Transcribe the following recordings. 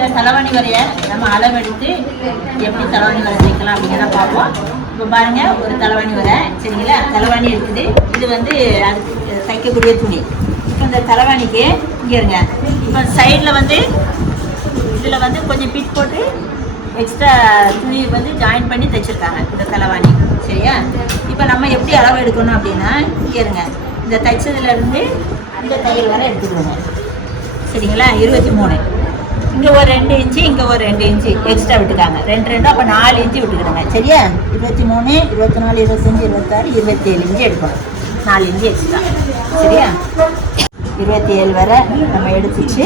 இந்த தலைவாணி வரைய நம்ம அளவெடுத்து எப்படி தலைவாணி வரை தைக்கலாம் அப்படிங்கிறத பார்ப்போம். இப்போ பாருங்கள் ஒரு தலைவாணி வரை. சரிங்களா? தலைவாணி இருக்குது. இது வந்து அது தைக்கக்கூடிய துணி. இப்போ இந்த தலைவாணிக்கு இங்கே இருங்க. இப்போ சைடில் வந்து இதில் வந்து கொஞ்சம் பிட் போட்டு எக்ஸ்ட்ரா துணி வந்து ஜாயின் பண்ணி தைச்சிருக்காங்க இந்த தலைவாணி சரியா? இப்போ நம்ம எப்படி அளவு எடுக்கணும் அப்படின்னா இங்கே இருங்க. இந்த தைச்சதுலேருந்து அந்த இந்த தையல் வரை எடுத்துக்கோங்க. சரிங்களா? இருபத்தி மூணு. இங்கே ஒரு ரெண்டு இன்ச்சு இங்கே ஒரு ரெண்டு இன்ச்சு எக்ஸ்ட்ரா விட்டுக்காங்க. ரெண்டு ரெண்டு அப்போ நாலு இன்ச்சு விட்டுக்கிடுங்க. சரியா? இருபத்தி மூணு இருபத்தி நாலு இருபத்தஞ்சி இருபத்தாறு இருபத்தேழு இன்ச்சு எடுக்கணும். நாலு இன்ச்சு எக்ஸ்ட்ரா சரியா? இருபத்தி ஏழு வரை நம்ம எடுத்துச்சு.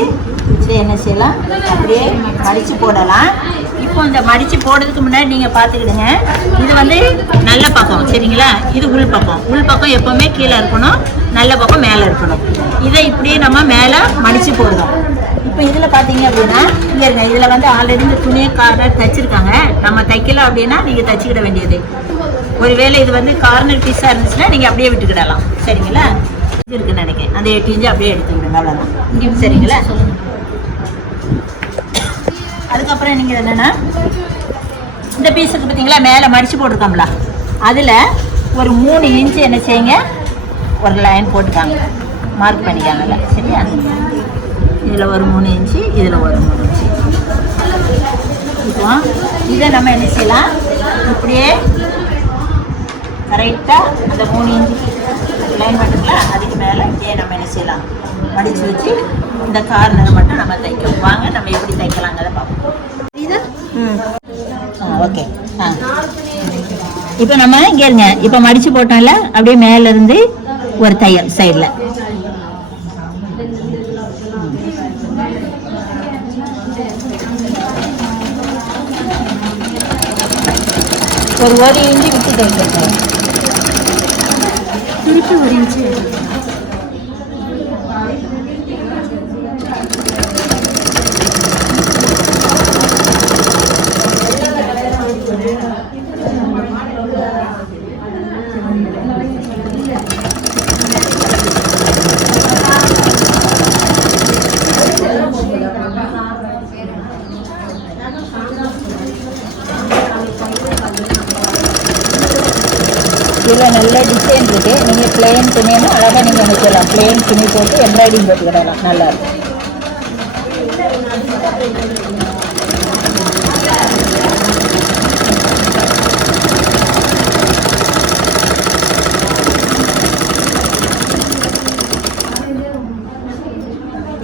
சரி என்ன செய்யலாம்? அப்படியே மடித்து போடலாம். இப்போ இந்த மடித்து போடுறதுக்கு முன்னாடி நீங்கள் பார்த்துக்கிடுங்க. இது வந்து நல்ல பக்கம் சரிங்களா? இது உள் பக்கம். உள் பக்கம் எப்போவுமே கீழே இருக்கணும். நல்ல பக்கம் மேலே இருக்கணும். இதை இப்படியே நம்ம மேலே மடித்து போடுறோம் இப்போ இதில் பார்த்தீங்க அப்படின்னா இங்கே இருங்க இதில் வந்து ஆல்ரெடி இந்த துணியை கார்னர் தைச்சிருக்காங்க. நம்ம தைக்கல அப்படின்னா நீங்கள் தைச்சிக்கிட வேண்டியது. ஒருவேளை இது வந்து கார்னர் பீஸாக இருந்துச்சுன்னா நீங்கள் அப்படியே விட்டுக்கிடலாம். சரிங்களா? இது இருக்குன்னு நினைக்கிறேன். அந்த எட்டு இன்ச்சு அப்படியே எடுத்துக்கிடுங்க அவ்வளோதான் இங்கே சரிங்களா? அதுக்கப்புறம் நீங்கள் என்னென்னா இந்த பீஸுக்கு பார்த்தீங்களா மேலே மடித்து போட்டிருக்கோம்ல. அதில் ஒரு மூணு இன்ச்சு என்ன செய்யுங்க ஒரு லைன் போட்டுக்காங்க. மார்க் பண்ணிக்காங்கல்ல சரியா? இதில் ஒரு மூணு இன்ச்சு இதில் ஒரு மூணு இன்ச்சு இப்போ இதை நம்ம என்ன செய்யலாம்? இப்படியே கரெக்டாக அந்த மூணு இன்ச்சு லைன் பண்ணுங்களா அதுக்கு மேலே இப்படியே நம்ம என்ன செய்யலாம்? மடித்து வச்சு இந்த கார்னரை மட்டும் நம்ம தைக்கணும். வாங்க நம்ம எப்படி தைக்கலாங்கிறத பார்ப்போம். ம். ஆ ஓகே. ஆ. இப்போ நம்ம இங்கே இருங்க. இப்போ மடித்து போட்டோம்ல அப்படியே மேல இருந்து ஒரு தையல் சைடில் ஒரு ஒரு இஞ்சி விட்டு தைக்கணும் திருப்பி ஒரு இன்ச்சு இதில் நல்ல டிசைன் இருக்குது நீங்கள் பிளெயின் துணின்னு அழகாக நீங்கள் நினைக்கலாம் பிளெயின் துணி போட்டு எம்ப்ராய்டிங் போட்டுக்கிடலாம் நல்லா இருக்கும்.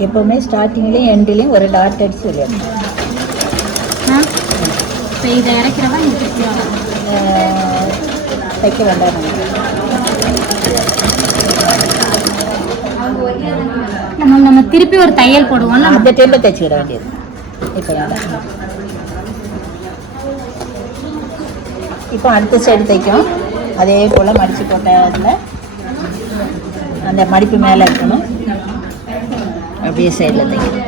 எப்போவுமே ஸ்டார்டிங்லேயும் எண்ட்லேயும் ஒரு டாட் அடிச்சு விளையாடணும் இப்போ இதை இறக்கிறவா தைக்க வேண்டாம். நம்ம நம்ம திருப்பி ஒரு தையல் போடுவோம்ல. அந்த டைமில் தைச்சிக்கிட வேண்டியது. இப்போ இப்போ அடுத்த சைடு தைக்கும். அதே போல் மடித்து போட்ட அந்த மடிப்பு மேலே இருக்கணும். அப்படியே சைடில் தைக்கணும்.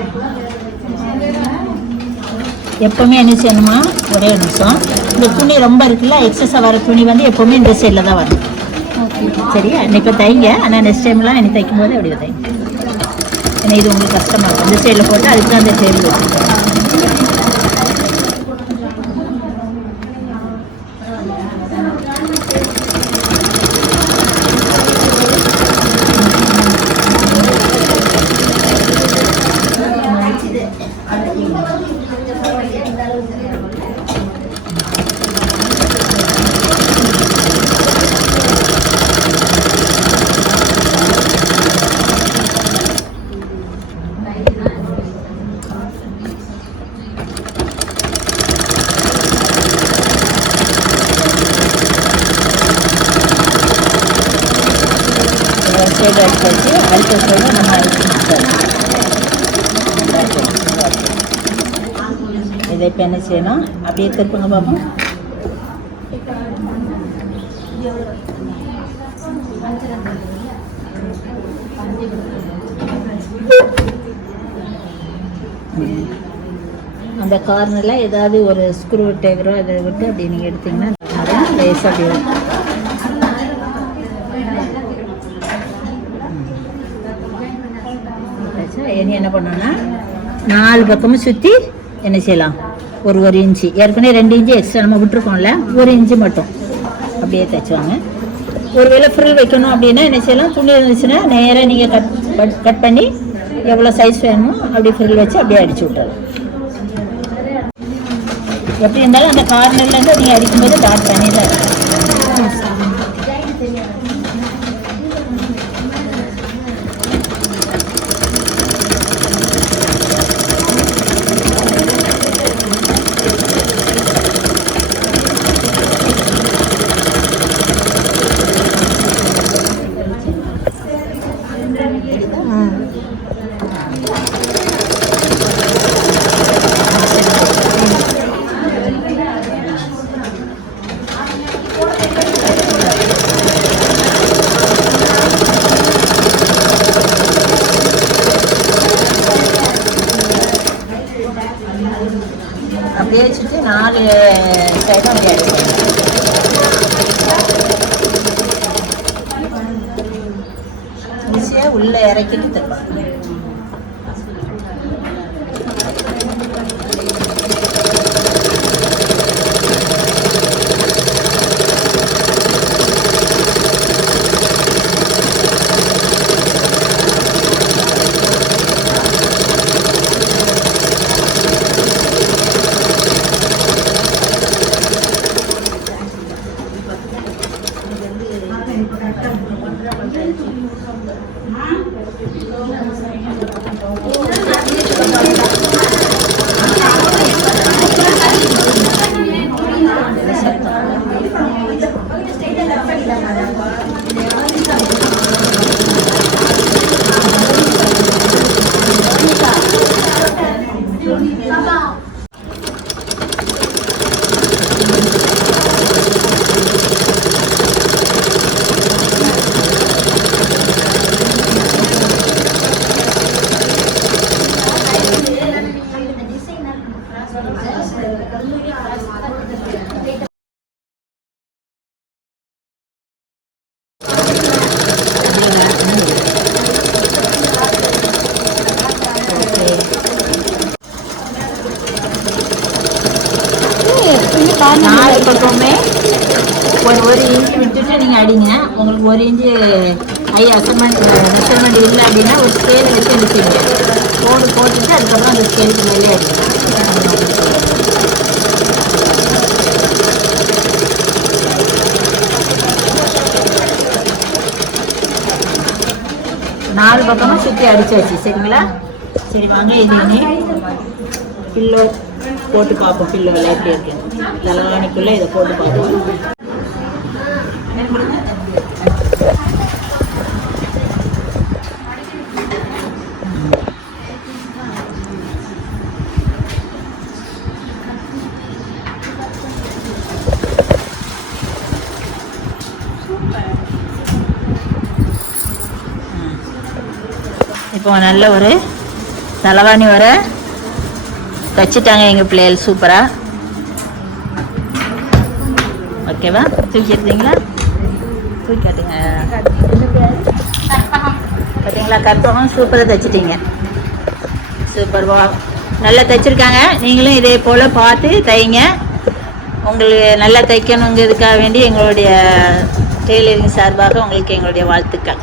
எப்போவுமே என்ன செய்யணுமா? ஒரே நிமிஷம். இந்த துணி ரொம்ப இருக்குல்ல எக்ஸஸாக வர துணி வந்து எப்போவுமே இந்த சைடில் தான் வரும் சரியா இப்போ தைங்க. ஆனால் நெக்ஸ்ட் டைம்லாம் எனக்கு தைக்கும் போது அப்படி தைங்க. ஏன்னா இது உங்களுக்கு கஷ்டமாக இருக்கும். இந்த சைடில் போட்டு அதுக்கு தான் அந்த சைடில் வச்சுருக்கேன் சைடு அடிச்சு வச்சு அடுத்த சைடு நம்ம இதை இப்போ என்ன செய்யணும் அப்படியே திருப்புங்க பார்ப்போம் அந்த கார்னரில் ஏதாவது ஒரு ஸ்க்ரூ டேவரோ அதை விட்டு அப்படி நீங்கள் எடுத்தீங்கன்னா லேசாக அப்படி வரும். இனி என்ன பண்ணோன்னா நாலு பக்கமும் சுற்றி என்ன செய்யலாம்? ஒரு ஒரு இன்ச்சு. ஏற்கனவே ரெண்டு இன்ச்சு எக்ஸ்ட்ரா நம்ம விட்டுருக்கோம்ல ஒரு இன்ச்சு மட்டும். அப்படியே தைச்சுவாங்க. ஒருவேளை ஃப்ரில் வைக்கணும் அப்படின்னா என்ன செய்யலாம்? துணி இருந்துச்சுன்னா நேராக நீங்கள் கட் கட் கட் பண்ணி எவ்வளோ சைஸ் வேணுமோ அப்படி ஃப்ரில் வச்சு அப்படியே அடிச்சு விட்டுறலாம். எப்படி இருந்தாலும் அந்த கார்னர்லேருந்து நீங்கள் அடிக்கும்போது டாட் பண்ணி தான் இருக்கும். அப்படியே வச்சுட்டு நாலு சைடும் அப்படியே அடிக்கணும் ஈஸியாக உள்ளே இறக்கிட்டு தருவாங்க. நாலு பக்கமே ஒரு ஒரு இன்ச்சு விட்டுட்டு நீங்கள் அடிங்க. உங்களுக்கு ஒரு இன்ச்சு ஐ அசைன்மெண்ட் மெஷர்மெண்ட் இல்லை அப்படின்னா ஒரு ஸ்கேல் வச்சு அடிச்சிங்க கோடு போட்டுட்டு அதுக்கப்புறம் அந்த ஸ்கேலுக்கு மேலே அடிங்க. நாலு பக்கமும் சுற்றி அடிச்சாச்சு சரிங்களா? சரி வாங்க இது இனி. பில்லோ போட்டு பார்ப்போம் பில்லோவில் எப்படி இருக்கு தலைவாணிக்குள்ளே இதை போட்டு பார்ப்போம். இப்போ நல்ல ஒரு தலைவாணி வர தச்சுட்டாங்க எங்கள் பிள்ளைகள் சூப்பராக ஓகேவா தூக்கி எடுத்தீங்களா? தூக்கி காட்டுங்க. பார்த்தீங்களா கற்பகம் சூப்பராக தைச்சிட்டிங்க. சூப்பர் வா. நல்லா தைச்சிருக்காங்க. நீங்களும் இதே போல் பார்த்து தைங்க. உங்களுக்கு நல்லா தைக்கணுங்கிறதுக்காக வேண்டி எங்களுடைய டெய்லரிங் சார்பாக உங்களுக்கு எங்களுடைய வாழ்த்துக்கள்.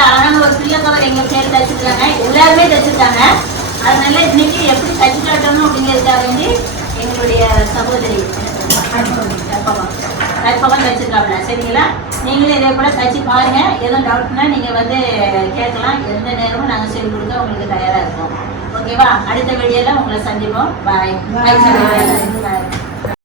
நல்ல அழகான ஒரு பிள்ளை கவர் எங்க பிள்ளைகள் தைச்சிருக்காங்க. எல்லாருமே தைச்சிருக்காங்க. அதனால இன்னைக்கு எப்படி தைச்சு காட்டணும் அப்படிங்கிறதுக்காக வேண்டி எங்களுடைய சகோதரி கற்பகம் தைச்சிருக்காங்க சரிங்களா? நீங்களும் இதே போல தைச்சு பாருங்க. எதுவும் டவுட்னா நீங்க வந்து கேட்கலாம். எந்த நேரமும் நாங்க சொல்லி கொடுக்க உங்களுக்கு தயாரா இருக்கோம். ஓகேவா அடுத்த வீடியோல உங்களை சந்திப்போம். பாய் பாய்